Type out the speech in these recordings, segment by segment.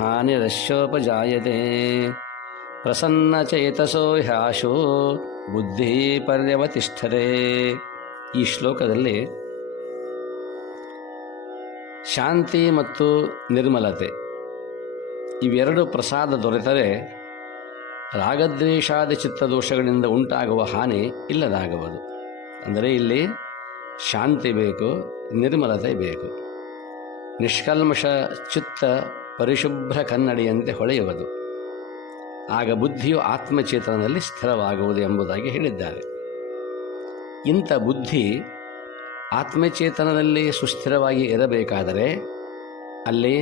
ಹಾನಿರಶ್ಯೋಪಜಾಯತೆ ಪ್ರಸನ್ನಚೇತಸೋ ಹ್ಯಾಶೋ ಬುದ್ಧಿ ಪರ್ಯವತಿಷ್ಠತೆ. ಈ ಶ್ಲೋಕದಲ್ಲಿ ಶಾಂತಿ ಮತ್ತು ನಿರ್ಮಲತೆ ಇವೆರಡು ಪ್ರಸಾದ ದೊರೆತರೆ ರಾಗದ್ವೇಷಾದಿ ಚಿತ್ತದೋಷಗಳಿಂದ ಉಂಟಾಗುವ ಹಾನಿ ಇಲ್ಲದಾಗುವುದು. ಅಂದರೆ ಇಲ್ಲಿ ಶಾಂತಿ ಬೇಕು, ನಿರ್ಮಲತೆ ಬೇಕು. ನಿಷ್ಕಲ್ಮಶ ಚಿತ್ತ ಪರಿಶುಭ್ರ ಕನ್ನಡಿಯಂತೆ ಹೊಳೆಯುವುದು. ಆಗ ಬುದ್ಧಿಯು ಆತ್ಮಚೇತನದಲ್ಲಿ ಸ್ಥಿರವಾಗುವುದು ಎಂಬುದಾಗಿ ಹೇಳಿದ್ದಾರೆ. ಇಂಥ ಬುದ್ಧಿ ಆತ್ಮಚೇತನದಲ್ಲಿ ಸುಸ್ಥಿರವಾಗಿ ಇರಬೇಕಾದರೆ ಅಲ್ಲಿ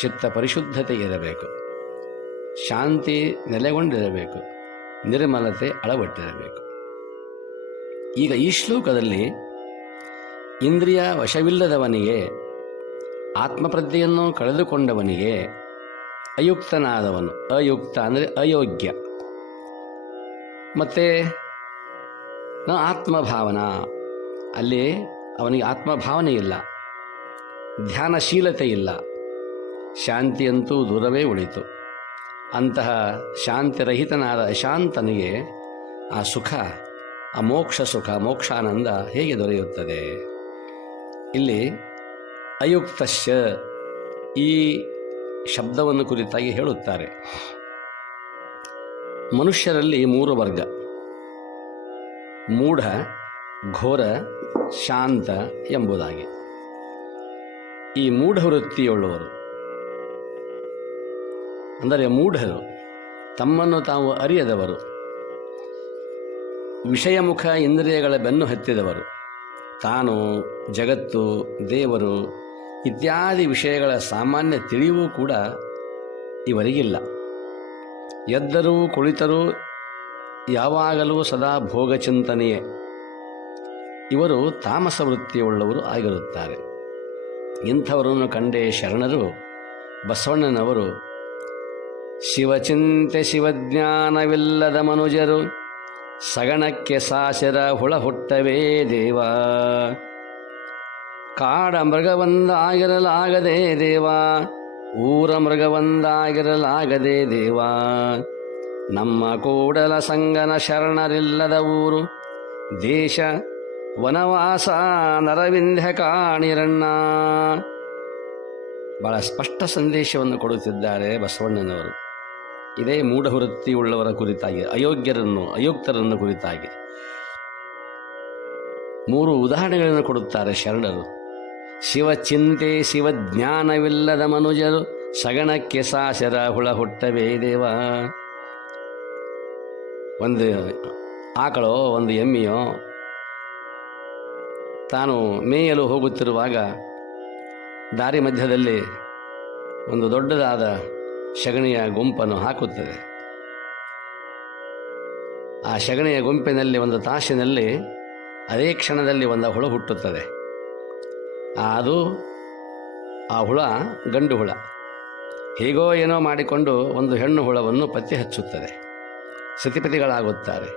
ಚಿತ್ತ ಪರಿಶುದ್ಧತೆ ಇರಬೇಕು, ಶಾಂತಿ ನೆಲೆಗೊಂಡಿರಬೇಕು, ನಿರ್ಮಲತೆ ಅಳವಟ್ಟಿರಬೇಕು. ಈಗ ಈ ಶ್ಲೋಕದಲ್ಲಿ ಇಂದ್ರಿಯ ವಶವಿಲ್ಲದವನಿಗೆ, ಆತ್ಮಪ್ರಜ್ಞೆಯನ್ನು ಕಳೆದುಕೊಂಡವನಿಗೆ, ಅಯುಕ್ತನಾದವನು, ಅಯುಕ್ತ ಅಂದರೆ ಅಯೋಗ್ಯ, ಮತ್ತು ಆತ್ಮಭಾವನಾ, ಅಲ್ಲಿ ಅವನಿಗೆ ಆತ್ಮಭಾವನೆ ಇಲ್ಲ, ಧ್ಯಾನಶೀಲತೆ ಇಲ್ಲ, ಶಾಂತಿಯಂತೂ ದೂರವೇ ಉಳಿತು. ಅಂತಹ ಶಾಂತಿರಹಿತನಾದ ಅಶಾಂತನಿಗೆ ಆ ಸುಖ, ಆ ಮೋಕ್ಷ ಸುಖ, ಮೋಕ್ಷಾನಂದ ಹೇಗೆ ದೊರೆಯುತ್ತದೆ? ಇಲ್ಲಿ ಅಯುಕ್ತಶ್ಯ ಈ ಶಬ್ದವನ್ನು ಕುರಿತಾಗಿ ಹೇಳುತ್ತಾರೆ. ಮನುಷ್ಯರಲ್ಲಿ 3 ವರ್ಗ: ಮೂಢ, ಘೋರ, ಶಾಂತ ಎಂಬುದಾಗಿ. ಈ ಮೂಢವೃತ್ತಿಯುಳ್ಳವರು ಅಂದರೆ ಮೂಢರು, ತಮ್ಮನ್ನು ತಾವು ಅರಿಯದವರು, ವಿಷಯಮುಖ ಇಂದ್ರಿಯಗಳ ಬೆನ್ನು ಹತ್ತಿದವರು, ತಾನು, ಜಗತ್ತು, ದೇವರು ಇತ್ಯಾದಿ ವಿಷಯಗಳ ಸಾಮಾನ್ಯ ತಿಳಿವೂ ಕೂಡ ಇವರಿಗಿಲ್ಲ. ಎದ್ದರೂ ಕುಳಿತರೂ ಯಾವಾಗಲೂ ಸದಾ ಭೋಗಚಿಂತನೆಯೇ. ಇವರು ತಾಮಸ ವೃತ್ತಿಯುಳ್ಳವರು ಆಗಿರುತ್ತಾರೆ. ಇಂಥವರನ್ನು ಕಂಡೇ ಶರಣರು ಬಸವಣ್ಣನವರು ಶಿವಚಿಂತೆ ಶಿವಜ್ಞಾನವಿಲ್ಲದ ಮನುಜರು ಸಗಣಕ್ಕೆ ಸಾಸರ ಹುಳ ಹುಟ್ಟವೇ ದೇವ, ಕಾಡ ಮೃಗವೊಂದಾಗಿರಲಾಗದೆ ದೇವ, ಊರ ಮೃಗವೊಂದಾಗಿರಲಾಗದೆ ದೇವ, ನಮ್ಮ ಕೂಡಲ ಸಂಗನ ಶರಣರಿಲ್ಲದ ಊರು ದೇಶ ವನವಾಸ ನರವಿಂಧ್ಯ ಕಾಣಿರಣ್ಣ. ಬಹಳ ಸ್ಪಷ್ಟ ಸಂದೇಶವನ್ನು ಕೊಡುತ್ತಿದ್ದಾರೆ ಬಸವಣ್ಣನವರು. ಇದೇ ಮೂಢವೃತ್ತಿಯುಳ್ಳವರ ಕುರಿತಾಗಿ, ಅಯುಕ್ತರನ್ನು ಕುರಿತಾಗಿ 3 ಉದಾಹರಣೆಗಳನ್ನು ಕೊಡುತ್ತಾರೆ ಶರಣರು. ಶಿವಚಿಂತೆ ಶಿವಜ್ಞಾನವಿಲ್ಲದ ಮನುಜರು ಸಗಣಕ್ಕೆ ಸಾಸರ ಹುಳ ಹುಟ್ಟವೇ ದೇವ. ಒಂದು ಆಕಳೋ ಒಂದು ಎಮ್ಮೆಯೋ ತಾನು ಮೇಯಲು ಹೋಗುತ್ತಿರುವಾಗ ದಾರಿ ಮಧ್ಯದಲ್ಲಿ ಒಂದು ದೊಡ್ಡದಾದ ಸಗಣಿಯ ಗುಂಪನ್ನು ಹಾಕುತ್ತದೆ. ಆ ಸಗಣಿಯ ಗುಂಪಿನಲ್ಲಿ ಒಂದು ತಾಸಿನಲ್ಲಿ ಅದೇ ಕ್ಷಣದಲ್ಲಿ ಒಂದು ಹುಳ ಹುಟ್ಟುತ್ತದೆ. ಆ ಹುಳ ಗಂಡು ಹುಳ. ಹೇಗೋ ಏನೋ ಮಾಡಿಕೊಂಡು ಒಂದು ಹೆಣ್ಣು ಹುಳವನ್ನು ಪತ್ತೆ ಹಚ್ಚುತ್ತದೆ. ಸತಿಪತಿಗಳಾಗುತ್ತಾರೆ,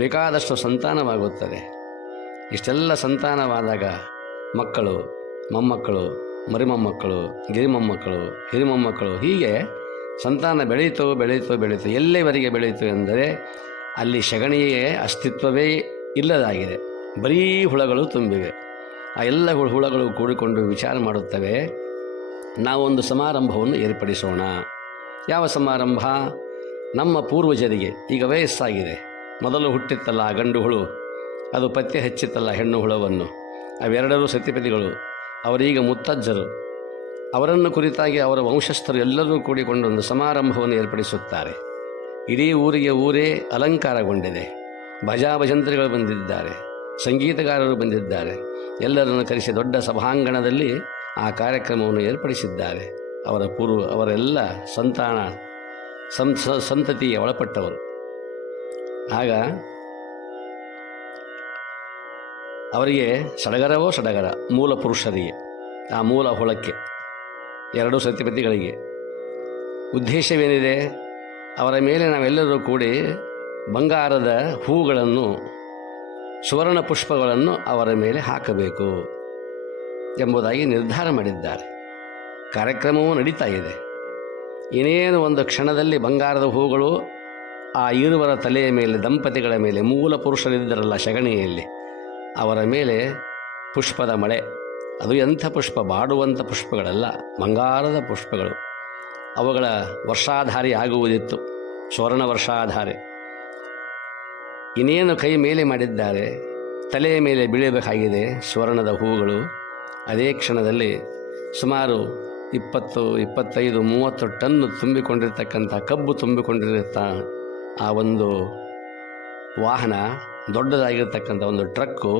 ಬೇಕಾದಷ್ಟು ಸಂತಾನವಾಗುತ್ತದೆ. ಇಷ್ಟೆಲ್ಲ ಸಂತಾನವಾದಾಗ ಮಕ್ಕಳು, ಮೊಮ್ಮಕ್ಕಳು, ಮರಿಮೊಮ್ಮಕ್ಕಳು, ಗಿರಿಮೊಮ್ಮಕ್ಕಳು, ಹಿರಿಮೊಮ್ಮಕ್ಕಳು, ಹೀಗೆ ಸಂತಾನ ಬೆಳೀತು ಬೆಳೀತು ಬೆಳೀತು. ಎಲ್ಲಿವರೆಗೆ ಬೆಳೀತು ಎಂದರೆ ಅಲ್ಲಿ ಸಗಣಿಯೇ ಅಸ್ತಿತ್ವವೇ ಇಲ್ಲದಾಗಿದೆ, ಬರೀ ಹುಳಗಳು ತುಂಬಿವೆ. ಆ ಎಲ್ಲ ಹುಳಗಳು ಕೂಡಿಕೊಂಡು ವಿಚಾರ ಮಾಡುತ್ತವೆ, ನಾವೊಂದು ಸಮಾರಂಭವನ್ನು ಏರ್ಪಡಿಸೋಣ. ಯಾವ ಸಮಾರಂಭ? ನಮ್ಮ ಪೂರ್ವಜರಿಗೆ ಈಗ ವಯಸ್ಸಾಗಿದೆ, ಮೊದಲು ಹುಟ್ಟಿತ್ತಲ್ಲ ಆ ಗಂಡು ಹುಳು, ಅದು ಪತ್ತೆ ಹಚ್ಚಿತ್ತಲ್ಲ ಹೆಣ್ಣು ಹುಳವನ್ನು, ಅವೆರಡರೂ ಸತಿಪತಿಗಳು, ಅವರೀಗ ಮುತ್ತಜ್ಜರು. ಅವರನ್ನು ಕುರಿತಾಗಿ ಅವರ ವಂಶಸ್ಥರು ಎಲ್ಲರೂ ಕೂಡಿಕೊಂಡು ಒಂದು ಸಮಾರಂಭವನ್ನು ಏರ್ಪಡಿಸುತ್ತಾರೆ. ಇಡೀ ಊರೇ ಅಲಂಕಾರಗೊಂಡಿದೆ. ಭಜಾಭಜಂತ್ರಿಗಳು ಬಂದಿದ್ದಾರೆ, ಸಂಗೀತಗಾರರು ಬಂದಿದ್ದಾರೆ. ಎಲ್ಲರನ್ನು ಕರೆಸಿ ದೊಡ್ಡ ಸಭಾಂಗಣದಲ್ಲಿ ಆ ಕಾರ್ಯಕ್ರಮವನ್ನು ಏರ್ಪಡಿಸಿದ್ದಾರೆ. ಅವರೆಲ್ಲ ಸಂತತಿಯ ಒಳಪಟ್ಟವರು. ಆಗ ಅವರಿಗೆ ಸಡಗರವೋ ಸಡಗರ, ಮೂಲ ಪುರುಷರಿಗೆ, ಆ ಮೂಲ ಹುಳಕ್ಕೆ, 2 ಸತಿಪತಿಗಳಿಗೆ ಉದ್ದೇಶವೇನಿದೆ? ಅವರ ಮೇಲೆ ನಾವೆಲ್ಲರೂ ಕೂಡಿ ಬಂಗಾರದ ಹೂಗಳನ್ನು, ಸುವರ್ಣ ಪುಷ್ಪಗಳನ್ನು ಅವರ ಮೇಲೆ ಹಾಕಬೇಕು ಎಂಬುದಾಗಿ ನಿರ್ಧಾರ ಮಾಡಿದ್ದಾರೆ. ಕಾರ್ಯಕ್ರಮವೂ ನಡೀತಾ ಇದೆ. ಇನ್ನೇನು ಒಂದು ಕ್ಷಣದಲ್ಲಿ ಬಂಗಾರದ ಹೂಗಳು ಆ ಇರುವರ ತಲೆಯ ಮೇಲೆ, ದಂಪತಿಗಳ ಮೇಲೆ, ಮೂಲ ಪುರುಷರಿದ್ದರಲ್ಲ ಸಗಣಿಯಲ್ಲಿ, ಅವರ ಮೇಲೆ ಪುಷ್ಪದ ಮಳೆ. ಅದು ಎಂಥ ಪುಷ್ಪ, ಬಾಡುವಂಥ ಪುಷ್ಪಗಳಲ್ಲ, ಬಂಗಾರದ ಪುಷ್ಪಗಳು. ಅವುಗಳ ವರ್ಷಾಧಾರಿ ಆಗುವುದಿತ್ತು, ಸ್ವರ್ಣ ವರ್ಷಾಧಾರೆ. ಇನ್ನೇನು ಕೈ ಮೇಲೆ ಮಾಡಿದ್ದಾರೆ, ತಲೆಯ ಮೇಲೆ ಬೀಳಬೇಕಾಗಿದೆ ಸ್ವರ್ಣದ ಹೂಗಳು. ಅದೇ ಕ್ಷಣದಲ್ಲಿ ಸುಮಾರು 20, 25, 30 ಟನ್ನು ತುಂಬಿಕೊಂಡಿರ್ತಕ್ಕಂಥ ಕಬ್ಬು ತುಂಬಿಕೊಂಡಿರುತ್ತ ಆ ಒಂದು ವಾಹನ, ದೊಡ್ಡದಾಗಿರ್ತಕ್ಕಂಥ ಒಂದು ಟ್ರಕ್ಕು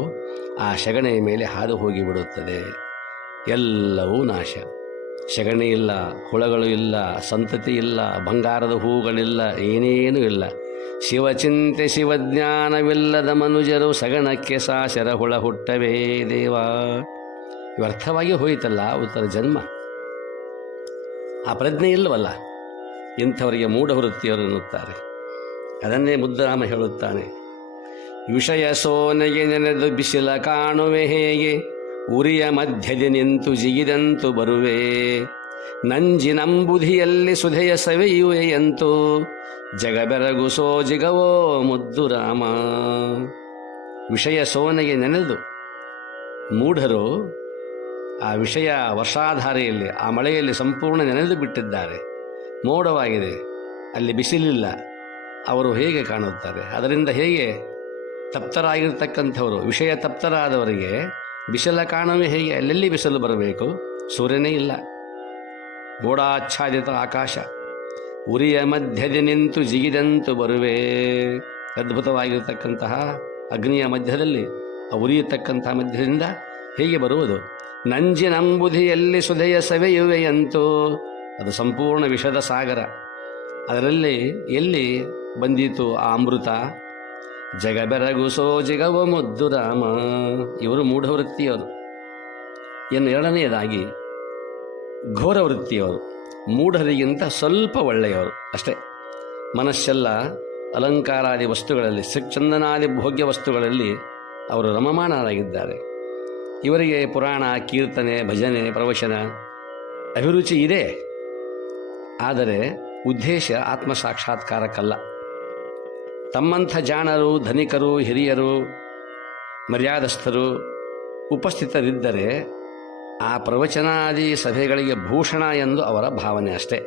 ಆ ಸಗಣಿಯ ಮೇಲೆ ಹಾದು ಹೋಗಿಬಿಡುತ್ತದೆ. ಎಲ್ಲವೂ ನಾಶ. ಸಗಣಿ ಇಲ್ಲ, ಹುಳಗಳು ಇಲ್ಲ, ಸಂತತಿ ಇಲ್ಲ, ಬಂಗಾರದ ಹೂಗಳಿಲ್ಲ, ಏನೇನೂ ಇಲ್ಲ. ಶಿವಚಿಂತೆ ಶಿವಜ್ಞಾನವಿಲ್ಲದ ಮನುಜರು ಸಗಣಕ್ಕೆ ಸಾಶರ ಹುಳ ಹುಟ್ಟವೇ ದೇವ. ವ್ಯರ್ಥವಾಗಿ ಹೋಯಿತಲ್ಲ ಉತ್ತರ ಜನ್ಮ. ಆ ಪ್ರಜ್ಞೆ ಇಲ್ಲವಲ್ಲ, ಇಂಥವರಿಗೆ ಮೂಢವೃತ್ತಿಯವರು ಎನ್ನುತ್ತಾರೆ. ಅದನ್ನೇ ಮುದ್ದರಾಮ ಹೇಳುತ್ತಾನೆ. ವಿಷಯ ಸೋನೆಗೆ ನೆನೆದು ಬಿಸಿಲ ಕಾಣುವೆ ಹೇಗೆ, ಉರಿಯ ಮಧ್ಯದಿ ನಿಂತು ಜಿಗಿದಂತು ಬರುವೆ, ನಂಜಿನಂಬುಧಿಯಲ್ಲಿ ಸುಧೆಯ ಸವೆಯುವೆಯಂತೂ ಜಗ ಬೆರಗು ಸೋಜಿಗವೋ ಮುದ್ದು ರಾಮ. ವಿಷಯ ಸೋನೆಗೆ ನೆನೆದು ಮೂಢರು ಆ ವಿಷಯ ವರ್ಷಾಧಾರೆಯಲ್ಲಿ, ಆ ಮಳೆಯಲ್ಲಿ ಸಂಪೂರ್ಣ ನೆನೆದು ಬಿಟ್ಟಿದ್ದಾರೆ. ಮೋಡವಾಗಿದೆ, ಅಲ್ಲಿ ಬಿಸಿಲಿಲ್ಲ. ಅವರು ಹೇಗೆ ಕಾಣುತ್ತಾರೆ? ಅದರಿಂದ ಹೇಗೆ ತಪ್ತರಾಗಿರ್ತಕ್ಕಂಥವರು, ವಿಷಯ ತಪ್ತರಾದವರಿಗೆ ಬಿಸಿಲ ಕಾಣುವೆ ಹೇಗೆ? ಅಲ್ಲೆಲ್ಲಿ ಬಿಸಿಲು ಬರಬೇಕು? ಸೂರ್ಯನೇ ಇಲ್ಲ, ಮೋಡಾಚ್ಛಾದಿತ ಆಕಾಶ. ಉರಿಯ ಮಧ್ಯದಿ ನಿಂತು ಜಿಗಿದಂತು ಬರುವೆ. ಅದ್ಭುತವಾಗಿರ್ತಕ್ಕಂತಹ ಅಗ್ನಿಯ ಮಧ್ಯದಲ್ಲಿ, ಆ ಉರಿಯತಕ್ಕಂತಹ ಮಧ್ಯದಿಂದ ಹೇಗೆ ಬರುವುದು? ನಂಜಿನಂಬುಧಿಯಲ್ಲಿ ಸುಧೆಯ ಸವೆಯುವೆಯಂತೂ, ಅದು ಸಂಪೂರ್ಣ ವಿಷದ ಸಾಗರ. ಅದರಲ್ಲಿ ಎಲ್ಲಿ ಬಂದೀತು ಆ ಅಮೃತ? ಜಗ ಬೆರಗು ಸೋಜಿಗವ ಮುದ್ದು ರಾಮ. ಇವರು ಮೂಢವೃತ್ತಿಯವರು. ಇನ್ನು ಎರಡನೆಯದಾಗಿ ಘೋರ ವೃತ್ತಿಯವರು. ಮೂಢರಿಗಿಂತ ಸ್ವಲ್ಪ ಒಳ್ಳೆಯವರು ಅಷ್ಟೇ. ಮನಸ್ಸೆಲ್ಲ ಅಲಂಕಾರಾದಿ ವಸ್ತುಗಳಲ್ಲಿ, ಚಂದನಾದಿ ಭೋಗ್ಯ ವಸ್ತುಗಳಲ್ಲಿ ಅವರು ರಮಮಾಣರಾಗಿದ್ದಾರೆ. ಇವರಿಗೆ ಪುರಾಣ, ಕೀರ್ತನೆ, ಭಜನೆ, ಪ್ರವಚನ ಅಭಿರುಚಿ ಇದೆ. ಆದರೆ ಉದ್ದೇಶ ಆತ್ಮಸಾಕ್ಷಾತ್ಕಾರಕ್ಕಲ್ಲ. ತಮ್ಮಂಥ ಜಾಣರು, ಧನಿಕರು, ಹಿರಿಯರು, ಮರ್ಯಾದಸ್ಥರು ಉಪಸ್ಥಿತರಿದ್ದರೆ ಆ ಪ್ರವಚನಾದಿ ಸಭೆಗಳಿಗೆ ಭೂಷಣ ಎಂದು ಅವರ ಭಾವನೆ ಅಷ್ಟೇ.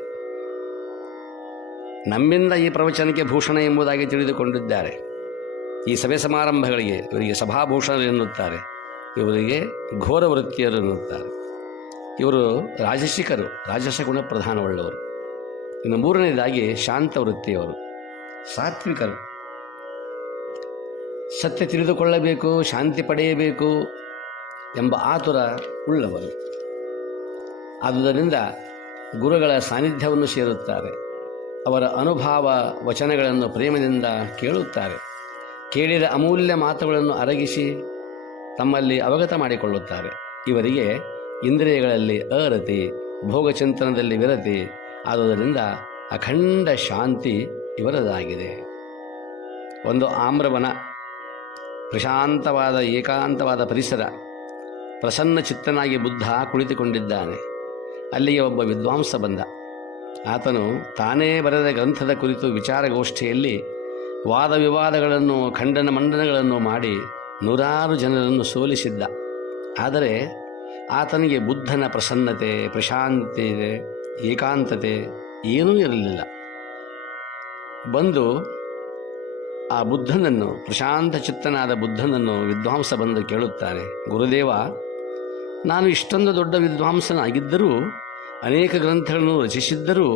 ನಮ್ಮಿಂದ ಈ ಪ್ರವಚನಕ್ಕೆ ಭೂಷಣ ಎಂಬುದಾಗಿ ತಿಳಿದುಕೊಂಡಿದ್ದಾರೆ. ಈ ಸಭೆ ಸಮಾರಂಭಗಳಿಗೆ ಇವರಿಗೆ ಸಭಾಭೂಷಣರು ಎನ್ನುತ್ತಾರೆ, ಇವರಿಗೆ ಘೋರ ವೃತ್ತಿಯರು ಎನ್ನುತ್ತಾರೆ. ಇವರು ರಾಜಸಿಕರು, ರಾಜಸ ಗುಣ ಪ್ರಧಾನವುಳ್ಳವರು. ಇನ್ನು ಮೂರನೇದಾಗಿ ಶಾಂತ ವೃತ್ತಿಯವರು, ಸಾತ್ವಿಕರು. ಸತ್ಯ ತಿಳಿದುಕೊಳ್ಳಬೇಕು, ಶಾಂತಿ ಪಡೆಯಬೇಕು ಎಂಬ ಆತುರ ಉಳ್ಳವರು. ಆದುದರಿಂದ ಗುರುಗಳ ಸಾನ್ನಿಧ್ಯವನ್ನು ಸೇರುತ್ತಾರೆ. ಅವರ ಅನುಭವ ವಚನಗಳನ್ನು ಪ್ರೇಮದಿಂದ ಕೇಳುತ್ತಾರೆ. ಕೇಳಿದ ಅಮೂಲ್ಯ ಮಾತುಗಳನ್ನು ಅರಗಿಸಿ ತಮ್ಮಲ್ಲಿ ಅವಗತ ಮಾಡಿಕೊಳ್ಳುತ್ತಾರೆ. ಇವರಿಗೆ ಇಂದ್ರಿಯಗಳಲ್ಲಿ ಅರತಿ, ಭೋಗಚಿಂತನದಲ್ಲಿ ವಿರತಿ. ಆದುದರಿಂದ ಅಖಂಡ ಶಾಂತಿ ಇವರದಾಗಿದೆ. ಒಂದು ಆಮ್ರವನ, ಪ್ರಶಾಂತವಾದ ಏಕಾಂತವಾದ ಪರಿಸರ. ಪ್ರಸನ್ನ ಚಿತ್ತನಾಗಿ ಬುದ್ಧ ಕುಳಿತುಕೊಂಡಿದ್ದಾನೆ. ಅಲ್ಲಿಗೆ ಒಬ್ಬ ವಿದ್ವಾಂಸ ಬಂದ. ಆತನು ತಾನೇ ಬರೆದ ಗ್ರಂಥದ ಕುರಿತು ವಿಚಾರಗೋಷ್ಠಿಯಲ್ಲಿ ವಾದ ವಿವಾದಗಳನ್ನು, ಖಂಡನ ಮಂಡನಗಳನ್ನು ಮಾಡಿ ನೂರಾರು ಜನರನ್ನು ಸೋಲಿಸಿದ್ದ. ಆದರೆ ಆತನಿಗೆ ಬುದ್ಧನ ಪ್ರಸನ್ನತೆ, ಪ್ರಶಾಂತಿ, ಏಕಾಂತತೆ ಏನೂ ಇರಲಿಲ್ಲ. ಬಂದು ಆ ಬುದ್ಧನನ್ನು, ಪ್ರಶಾಂತ ಚಿತ್ತನಾದ ಬುದ್ಧನನ್ನು ವಿದ್ವಾಂಸ ಬಂದು ಕೇಳುತ್ತಾನೆ, ಗುರುದೇವ, ನಾನು ಇಷ್ಟೊಂದು ದೊಡ್ಡ ವಿದ್ವಾಂಸನಾಗಿದ್ದರೂ, ಅನೇಕ ಗ್ರಂಥಗಳನ್ನು ರಚಿಸಿದ್ದರೂ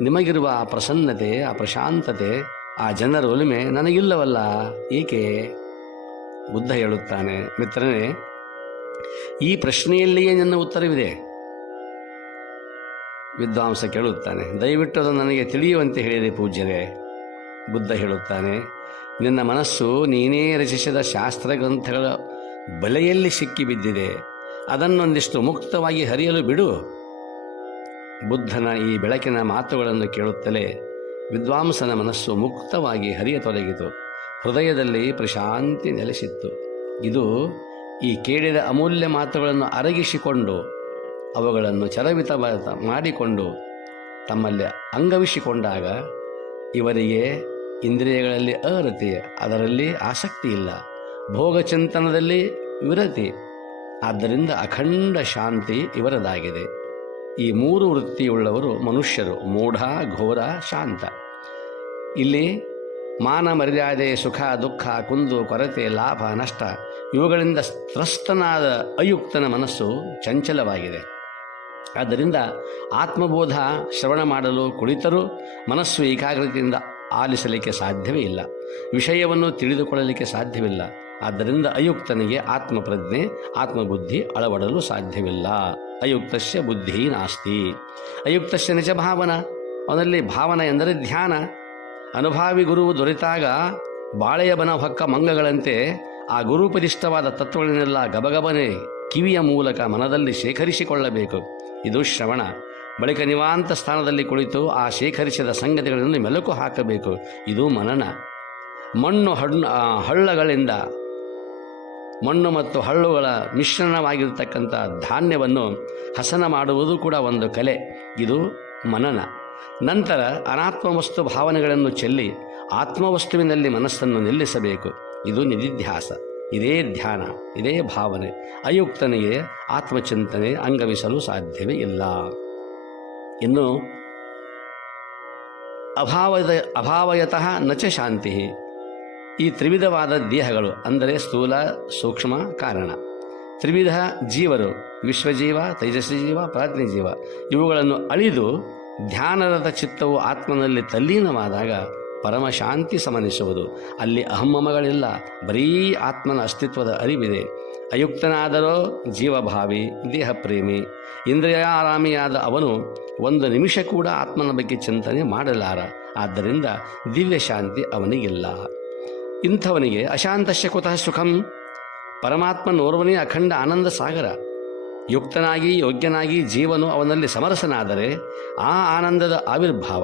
ನಿಮಗಿರುವ ಆ ಪ್ರಸನ್ನತೆ, ಆ ಪ್ರಶಾಂತತೆ, ಆ ಜನರ ಒಲಿಮೆ ನನಗಿಲ್ಲವಲ್ಲ, ಏಕೆ? ಬುದ್ಧ ಹೇಳುತ್ತಾನೆ, ಮಿತ್ರನೇ, ಈ ಪ್ರಶ್ನೆಯಲ್ಲಿಯೇ ನನ್ನ ಉತ್ತರವಿದೆ. ವಿದ್ವಾಂಸ ಕೇಳುತ್ತಾನೆ, ದಯವಿಟ್ಟು ಅದನ್ನು ನನಗೆ ತಿಳಿಯುವಂತೆ ಹೇಳಿದೆ ಪೂಜ್ಯರೇ. ಬುದ್ಧ ಹೇಳುತ್ತಾನೆ, ನಿನ್ನ ಮನಸ್ಸು ನೀನೇ ರಚಿಸಿದ ಶಾಸ್ತ್ರ ಗ್ರಂಥಗಳ ಬಲೆಯಲ್ಲಿ ಸಿಕ್ಕಿಬಿದ್ದಿದೆ. ಅದನ್ನೊಂದಿಷ್ಟು ಮುಕ್ತವಾಗಿ ಹರಿಯಲು ಬಿಡು. ಬುದ್ಧನ ಈ ಬೆಳಕಿನ ಮಾತುಗಳನ್ನು ಕೇಳುತ್ತಲೇ ವಿದ್ವಾಂಸನ ಮನಸ್ಸು ಮುಕ್ತವಾಗಿ ಹರಿಯತೊಡಗಿತು. ಹೃದಯದಲ್ಲಿ ಪ್ರಶಾಂತಿ ನೆಲೆಸಿತ್ತು. ಇದು ಈ ಕೇಳಿದ ಅಮೂಲ್ಯ ಮಾತುಗಳನ್ನು ಅರಗಿಸಿಕೊಂಡು, ಅವುಗಳನ್ನು ಚರವಿತ ಮಾಡಿಕೊಂಡು ತಮ್ಮಲ್ಲಿ ಅಂಗವಿಸಿಕೊಂಡಾಗ ಇವರಿಗೆ ಇಂದ್ರಿಯಗಳಲ್ಲಿ ಅರತಿ, ಅದರಲ್ಲಿ ಆಸಕ್ತಿ ಇಲ್ಲ, ಭೋಗಚಿಂತನದಲ್ಲಿ ವಿರತಿ. ಆದ್ದರಿಂದ ಅಖಂಡ ಶಾಂತಿ ಇವರದಾಗಿದೆ. ಈ ಮೂರು ವೃತ್ತಿಯುಳ್ಳವರು ಮನುಷ್ಯರು, ಮೂಢ, ಘೋರ, ಶಾಂತ. ಇಲ್ಲಿ ಮಾನ ಮರ್ಯಾದೆ, ಸುಖ ದುಃಖ, ಕುಂದು ಕೊರತೆ, ಲಾಭ ನಷ್ಟ ಇವುಗಳಿಂದ ತ್ರಸ್ತನಾದ ಅಯುಕ್ತನ ಮನಸ್ಸು ಚಂಚಲವಾಗಿದೆ. ಆದ್ದರಿಂದ ಆತ್ಮಬೋಧ ಶ್ರವಣ ಮಾಡಲು ಕುಳಿತರೂ ಮನಸ್ಸು ಏಕಾಗ್ರತೆಯಿಂದ ಆಲಿಸಲಿಕ್ಕೆ ಸಾಧ್ಯವೇ ಇಲ್ಲ, ವಿಷಯವನ್ನು ತಿಳಿದುಕೊಳ್ಳಲಿಕ್ಕೆ ಸಾಧ್ಯವಿಲ್ಲ. ಆದ್ದರಿಂದ ಅಯುಕ್ತನಿಗೆ ಆತ್ಮಪ್ರಜ್ಞೆ, ಆತ್ಮಬುದ್ಧಿ ಅಳವಡಲು ಸಾಧ್ಯವಿಲ್ಲ. ಅಯುಕ್ತಸ್ಯ ಬುದ್ಧಿ ನಾಸ್ತಿ. ಅಯುಕ್ತಸ್ಯ ನಿಜ ಭಾವನ, ಅವನಲ್ಲಿ ಭಾವನ ಎಂದರೆ ಧ್ಯಾನ. ಅನುಭಾವಿ ಗುರುವು ದೊರೆತಾಗ ಬಾಳೆಯ ಬನ ಹೊಕ್ಕ ಮಂಗಗಳಂತೆ ಆ ಗುರುಪದಿಷ್ಟವಾದ ತತ್ವಗಳನ್ನೆಲ್ಲ ಗಬಗಬನೆ ಕಿವಿಯ ಮೂಲಕ ಮನದಲ್ಲಿ ಶೇಖರಿಸಿಕೊಳ್ಳಬೇಕು. ಇದು ಶ್ರವಣ. ಬಳಿಕ ನಿವಾಂತ ಸ್ಥಾನದಲ್ಲಿ ಕುಳಿತು ಆ ಶೇಖರಿಸಿದ ಸಂಗತಿಗಳನ್ನು ಮೆಲುಕು ಹಾಕಬೇಕು. ಇದು ಮನನ. ಹಳ್ಳಗಳಿಂದ ಮಣ್ಣು ಮತ್ತು ಹಳ್ಳುಗಳ ಮಿಶ್ರಣವಾಗಿರತಕ್ಕಂಥ ಧಾನ್ಯವನ್ನು ಹಸನ ಮಾಡುವುದು ಕೂಡ ಒಂದು ಕಲೆ. ಇದು ಮನನ. ನಂತರ ಅನಾತ್ಮ ವಸ್ತು ಭಾವನೆಗಳನ್ನು ಚೆಲ್ಲಿ ಆತ್ಮವಸ್ತುವಿನಲ್ಲಿ ಮನಸ್ಸನ್ನು ನಿಲ್ಲಿಸಬೇಕು. ಇದು ನಿಧಿಧ್ಯಾಸ. ಇದೇ ಧ್ಯಾನ, ಇದೇ ಭಾವನೆ. ಅಯುಕ್ತನಿಗೆ ಆತ್ಮಚಿಂತನೆ ಅಂಗವಿಸಲು ಸಾಧ್ಯವೇ ಇಲ್ಲ. ಇನ್ನು ಅಭಾವಯತಃ ನಚ ಶಾಂತಿ. ಈ ತ್ರಿವಿಧವಾದ ದೇಹಗಳು ಅಂದರೆ ಸ್ಥೂಲ, ಸೂಕ್ಷ್ಮ, ಕಾರಣ. ತ್ರಿವಿಧ ಜೀವರು, ವಿಶ್ವಜೀವ, ತೈಜಸ್ವಿ ಜೀವ, ಪ್ರಾಜ್ಞಜೀವ, ಇವುಗಳನ್ನು ಅಳಿದು ಧ್ಯಾನರತ ಚಿತ್ತವು ಆತ್ಮನಲ್ಲಿ ತಲ್ಲೀನವಾದಾಗ ಪರಮಶಾಂತಿ ಸಮನಿಸುವುದು. ಅಲ್ಲಿ ಅಹಮ್ಮಗಳಿಲ್ಲ, ಬರೀ ಆತ್ಮನ ಅಸ್ತಿತ್ವದ ಅರಿವಿದೆ. ಅಯುಕ್ತನಾದರೋ ಜೀವಭಾವಿ, ದೇಹಪ್ರೇಮಿ, ಇಂದ್ರಿಯಾರಾಮಿಯಾದ ಅವನು ಒಂದು ನಿಮಿಷ ಕೂಡ ಆತ್ಮನ ಬಗ್ಗೆ ಚಿಂತನೆ ಮಾಡಲಾರ. ಆದ್ದರಿಂದ ದಿವ್ಯ ಶಾಂತಿ ಅವನಿಗಿಲ್ಲ. ಇಂಥವನಿಗೆ ಅಶಾಂತಸ್ಯ ಕುತಃ ಸುಖಂ. ಪರಮಾತ್ಮನೋರ್ವನೇ ಅಖಂಡ ಆನಂದ ಸಾಗರ. ಯುಕ್ತನಾಗಿ ಯೋಗ್ಯನಾಗಿ ಜೀವನು ಅವನಲ್ಲಿ ಸಮರಸನಾದರೆ ಆ ಆನಂದದ ಆವಿರ್ಭಾವ.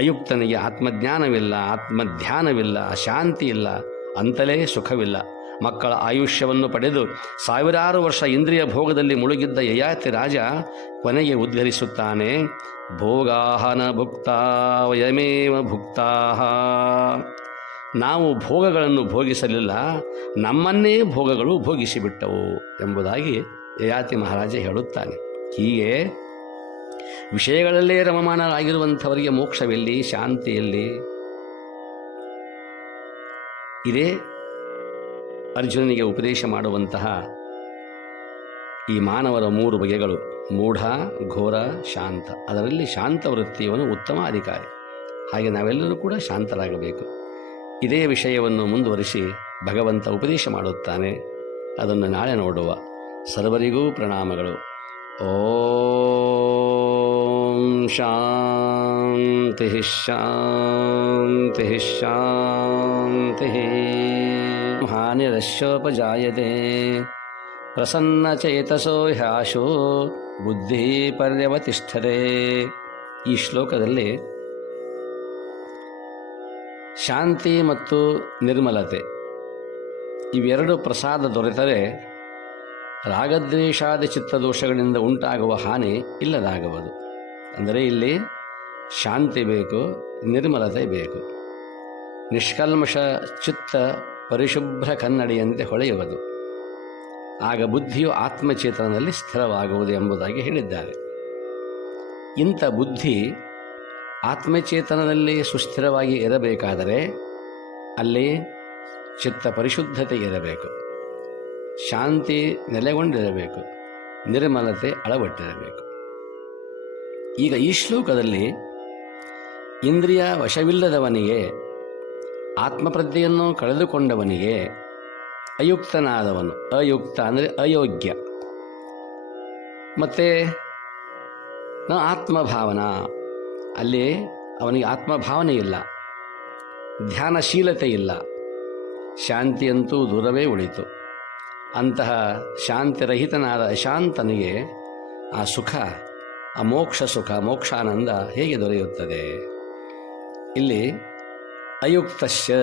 ಅಯುಕ್ತನಿಗೆ ಆತ್ಮಜ್ಞಾನವಿಲ್ಲ, ಆತ್ಮಧ್ಯಾನವಿಲ್ಲ, ಶಾಂತಿ ಇಲ್ಲ, ಅಂತಲೇ ಸುಖವಿಲ್ಲ. ಮಕ್ಕಳ ಆಯುಷ್ಯವನ್ನು ಪಡೆದು ಸಾವಿರಾರು ವರ್ಷ ಇಂದ್ರಿಯ ಭೋಗದಲ್ಲಿ ಮುಳುಗಿದ್ದ ಯಯಾತಿ ರಾಜ ಕೊನೆಗೆ ಉದ್ಧರಿಸುತ್ತಾನೆ, ಭೋಗಾಹನ ಭುಕ್ತಾ ವಯಮೇವ ಭುಕ್ತಾಹ. ನಾವು ಭೋಗಗಳನ್ನು ಭೋಗಿಸಲಿಲ್ಲ, ನಮ್ಮನ್ನೇ ಭೋಗಗಳು ಭೋಗಿಸಿಬಿಟ್ಟವು ಎಂಬುದಾಗಿ ಯಯಾತಿ ಮಹಾರಾಜ ಹೇಳುತ್ತಾನೆ. ಹೀಗೆ ವಿಷಯಗಳಲ್ಲೇ ರಮಮಾಣರಾಗಿರುವಂಥವರಿಗೆ ಮೋಕ್ಷವೆಲ್ಲಿ, ಶಾಂತಿಯಲ್ಲಿ? ಇದೇ ಅರ್ಜುನನಿಗೆ ಉಪದೇಶ ಮಾಡುವಂತಹ ಈ ಮಾನವರ ಮೂರು ಬಗೆಗಳು: ಮೂಢ, ಘೋರ, ಶಾಂತ. ಅದರಲ್ಲಿ ಶಾಂತ ವೃತ್ತಿಯವನು ಉತ್ತಮ ಅಧಿಕಾರಿ. ಹಾಗೆ ನಾವೆಲ್ಲರೂ ಕೂಡ ಶಾಂತರಾಗಬೇಕು. ಇದೇ ವಿಷಯವನ್ನು ಮುಂದುವರಿಸಿ ಭಗವಂತ ಉಪದೇಶ ಮಾಡುತ್ತಾನೆ. ಅದನ್ನು ನಾಳೆ ನೋಡುವ. ಸರ್ವರಿಗೂ ಪ್ರಣಾಮಗಳು. ಓಂ ಶಾಂತಿ ಶಾಂತಿ ಶಾಂತಿ. ಹಾನಿರಶ್ಯೋಪಜಾಯತೆ ಪ್ರಸನ್ನಚೇತಸೋ ಹ್ಯಾಶೋ ಬುದ್ಧಿ ಪರ್ಯವತಿಷ್ಠತೆ. ಈ ಶ್ಲೋಕದಲ್ಲಿ ಶಾಂತಿ ಮತ್ತು ನಿರ್ಮಲತೆ ಇವೆರಡು ಪ್ರಸಾದ ದೊರೆತರೆ ರಾಗದ್ವೇಷಾದಿ ಚಿತ್ತದೋಷಗಳಿಂದ ಉಂಟಾಗುವ ಹಾನಿ ಇಲ್ಲದಾಗುವುದು. ಅಂದರೆ ಇಲ್ಲಿ ಶಾಂತಿ ಬೇಕು, ನಿರ್ಮಲತೆ ಬೇಕು. ನಿಷ್ಕಲ್ಮಶ ಚಿತ್ತ ಪರಿಶುಭ್ರ ಕನ್ನಡಿಯಂತೆ ಹೊಳೆಯುವುದು. ಆಗ ಬುದ್ಧಿಯು ಆತ್ಮಚೇತನದಲ್ಲಿ ಸ್ಥಿರವಾಗುವುದು ಎಂಬುದಾಗಿ ಹೇಳಿದ್ದಾರೆ. ಇಂಥ ಬುದ್ಧಿ ಆತ್ಮಚೇತನದಲ್ಲಿ ಸುಸ್ಥಿರವಾಗಿ ಇರಬೇಕಾದರೆ ಅಲ್ಲಿ ಚಿತ್ತ ಪರಿಶುದ್ಧತೆ ಇರಬೇಕು, ಶಾಂತಿ ನೆಲೆಗೊಂಡಿರಬೇಕು, ನಿರ್ಮಲತೆ ಅಳವಟ್ಟಿರಬೇಕು. ಈಗ ಈ ಶ್ಲೋಕದಲ್ಲಿ ಇಂದ್ರಿಯ ವಶವಿಲ್ಲದವನಿಗೆ, ಆತ್ಮಪ್ರಜ್ಞೆಯನ್ನು ಕಳೆದುಕೊಂಡವನಿಗೆ, ಅಯುಕ್ತನಾದವನು, ಅಯುಕ್ತ ಅಂದರೆ ಅಯೋಗ್ಯ, ಮತ್ತು ಆತ್ಮಭಾವನಾ, ಅಲ್ಲಿ ಅವನಿಗೆ ಆತ್ಮಭಾವನೆ ಇಲ್ಲ, ಧ್ಯಾನಶೀಲತೆ ಇಲ್ಲ, ಶಾಂತಿಯಂತೂ ದೂರವೇ ಉಳಿತು. ಅಂತಹ ಶಾಂತಿರಹಿತನಾದ ಅಶಾಂತನಿಗೆ ಆ ಸುಖ, ಆ ಮೋಕ್ಷ ಸುಖ, ಮೋಕ್ಷಾನಂದ ಹೇಗೆ ದೊರೆಯುತ್ತದೆ? ಇಲ್ಲಿ ಅಯುಕ್ತಸ್ಯ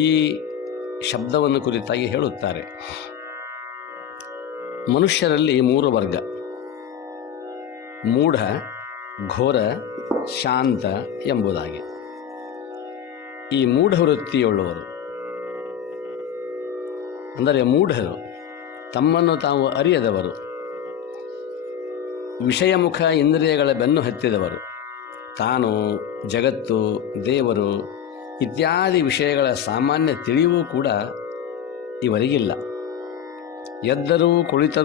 ಈ ಶಬ್ದವನ್ನು ಕುರಿತಾಗಿ ಹೇಳುತ್ತಾರೆ. ಮನುಷ್ಯರಲ್ಲಿ ಮೂರು ವರ್ಗ: ಮೂಢ, ಘೋರ, ಶಾಂತ ಎಂಬುದಾಗಿ. ಈ ಮೂಢವೃತ್ತಿಯುಳ್ಳವರು ಅಂದರೆ ಮೂಢರು, ತಮ್ಮನ್ನು ತಾವು ಅರಿಯದವರು, ವಿಷಯಮುಖ ಇಂದ್ರಿಯಗಳ ಬೆನ್ನು ಹತ್ತಿದವರು, ತಾನು, ಜಗತ್ತು, ದೇವರು ಇತ್ಯಾದಿ ವಿಷಯಗಳ ಸಾಮಾನ್ಯ ತಿಳಿವೂ ಕೂಡ ಇವರಿಗಿಲ್ಲ. ಎದ್ದರೂ ಕುಳಿತರೂ